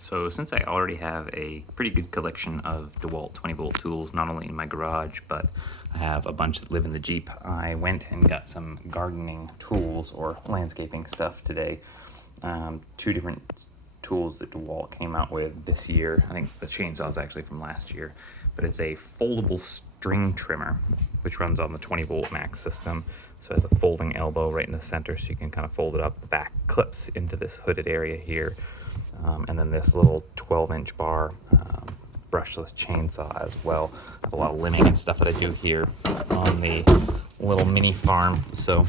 So since I already have a pretty good collection of DeWalt 20-volt tools, not only in my garage, but I have a bunch that live in the Jeep, I went and got some gardening tools or landscaping stuff today. Two different tools that DeWalt came out with this year. I think the chainsaw is actually from last year, but it's a foldable string trimmer, which runs on the 20-volt max system. So it has a folding elbow right in the center, so you can kind of fold it up. The back clips into this hooded area here. And then this little 12-inch bar brushless chainsaw as well. I have a lot of limbing and stuff that I do here on the little mini farm, so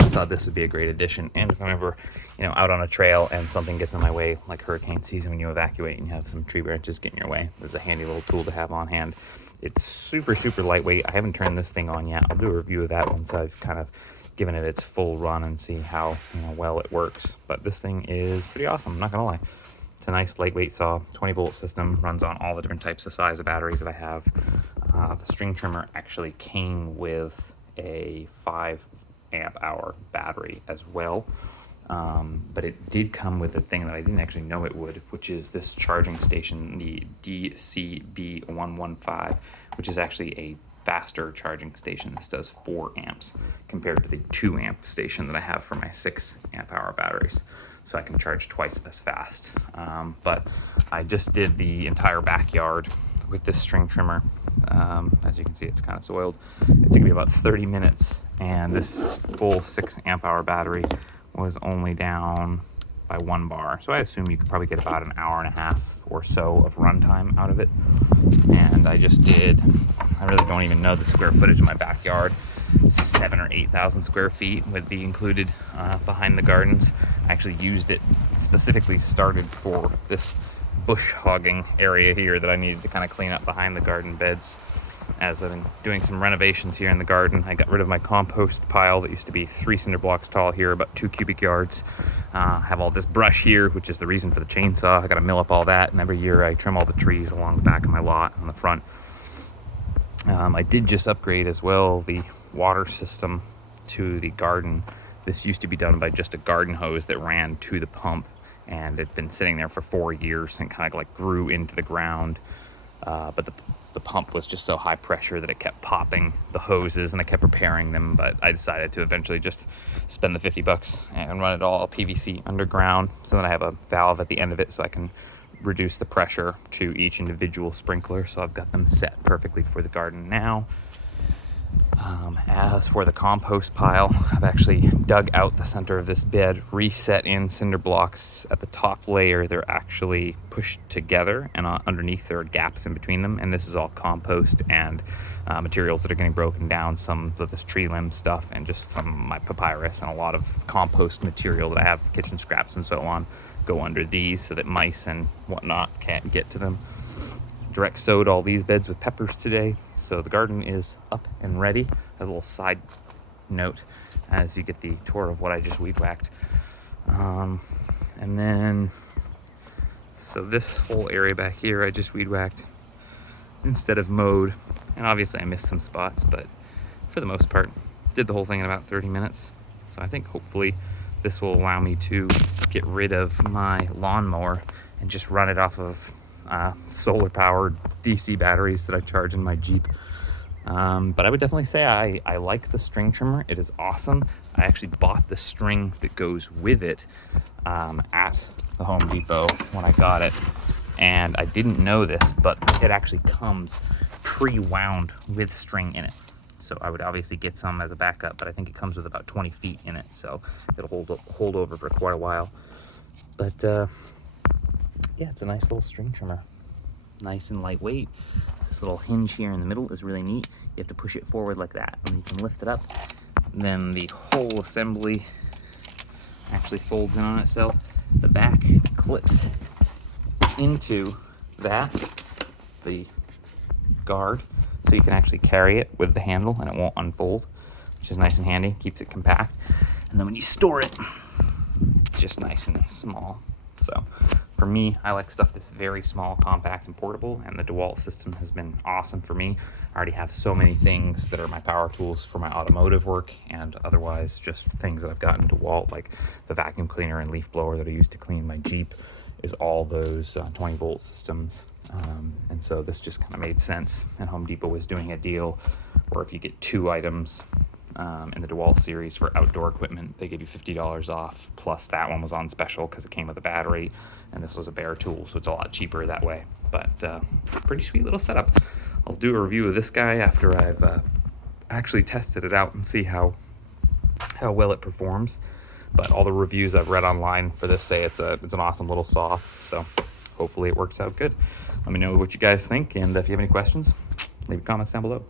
I thought this would be a great addition. And if I'm ever, out on a trail and something gets in my way, like hurricane season when you evacuate and you have some tree branches get in your way, this is a handy little tool to have on hand. It's super, super lightweight. I haven't turned this thing on yet. I'll do a review of that once I've kind of given it its full run and see how well it works. But this thing is pretty awesome, I'm not gonna lie. It's a nice lightweight saw, 20-volt system, runs on all the different types of size of batteries that I have. The string trimmer actually came with a 5 amp hour battery as well. But it did come with a thing that I didn't actually know it would, which is this charging station, the DCB115, which is actually a faster charging station. This does 4 amps compared to the 2 amp station that I have for my 6 amp hour batteries. So I can charge twice as fast. But I just did the entire backyard with this string trimmer. As you can see, it's kind of soiled. It took me about 30 minutes, and this full 6 amp hour battery was only down by 1 bar. So I assume you could probably get about an hour and a half or so of runtime out of it. And I really don't even know the square footage of my backyard, 7,000 or 8,000 square feet with the included behind the gardens. I actually used it, specifically started for this bush hogging area here that I needed to kind of clean up behind the garden beds. As I've been doing some renovations here in the garden, I got rid of my compost pile that used to be 3 cinder blocks tall here, about 2 cubic yards. Have all this brush here, which is the reason for the chainsaw. I got to mill up all that, and every year I trim all the trees along the back of my lot on the front. I did just upgrade as well the water system to the garden. This used to be done by just a garden hose that ran to the pump, and it'd been sitting there for 4 years and kind of like grew into the ground. But the pump was just so high pressure that it kept popping the hoses, and I kept repairing them. But I decided to eventually just spend the $50 and run it all PVC underground, so that I have a valve at the end of it so I can reduce the pressure to each individual sprinkler. So I've got them set perfectly for the garden now. As for the compost pile, I've actually dug out the center of this bed, reset in cinder blocks. At the top layer, they're actually pushed together, and underneath there are gaps in between them. And this is all compost and materials that are getting broken down, some of this tree limb stuff and just some of my papyrus, and a lot of compost material that I have, kitchen scraps and so on, go under these so that mice and whatnot can't get to them. Direct sowed all these beds with peppers today, so the garden is up and ready. A little side note as you get the tour of what I just weed whacked. And then, so this whole area back here I just weed whacked instead of mowed. And obviously I missed some spots, but for the most part, did the whole thing in about 30 minutes. So I think hopefully this will allow me to get rid of my lawnmower and just run it off of solar powered DC batteries that I charge in my Jeep. But I would definitely say I like the string trimmer. It is awesome. I actually bought the string that goes with it at the Home Depot when I got it, and I didn't know this, but it actually comes pre-wound with string in it. So I would obviously get some as a backup, but I think it comes with about 20 feet in it, so it'll hold over for quite a while. But yeah, it's a nice little string trimmer. Nice and lightweight. This little hinge here in the middle is really neat. You have to push it forward like that, and you can lift it up. Then the whole assembly actually folds in on itself. The back clips into that, the guard, so you can actually carry it with the handle and it won't unfold, which is nice and handy, keeps it compact. And then when you store it, it's just nice and small. So for me, I like stuff that's very small, compact, and portable, and the DeWalt system has been awesome for me. I already have so many things that are my power tools for my automotive work, and otherwise just things that I've gotten DeWalt, like the vacuum cleaner and leaf blower that I use to clean my Jeep, is all those 20 volt systems. And so this just kind of made sense. And Home Depot was doing a deal where if you get 2 items in the DeWalt series for outdoor equipment, they give you $50 off. Plus that one was on special because it came with a battery, and this was a bare tool, so it's a lot cheaper that way. But pretty sweet little setup. I'll do a review of this guy after I've actually tested it out and see how well it performs. But all the reviews I've read online for this say it's an awesome little saw, so hopefully it works out good. Let me know what you guys think, and if you have any questions, leave comments down below.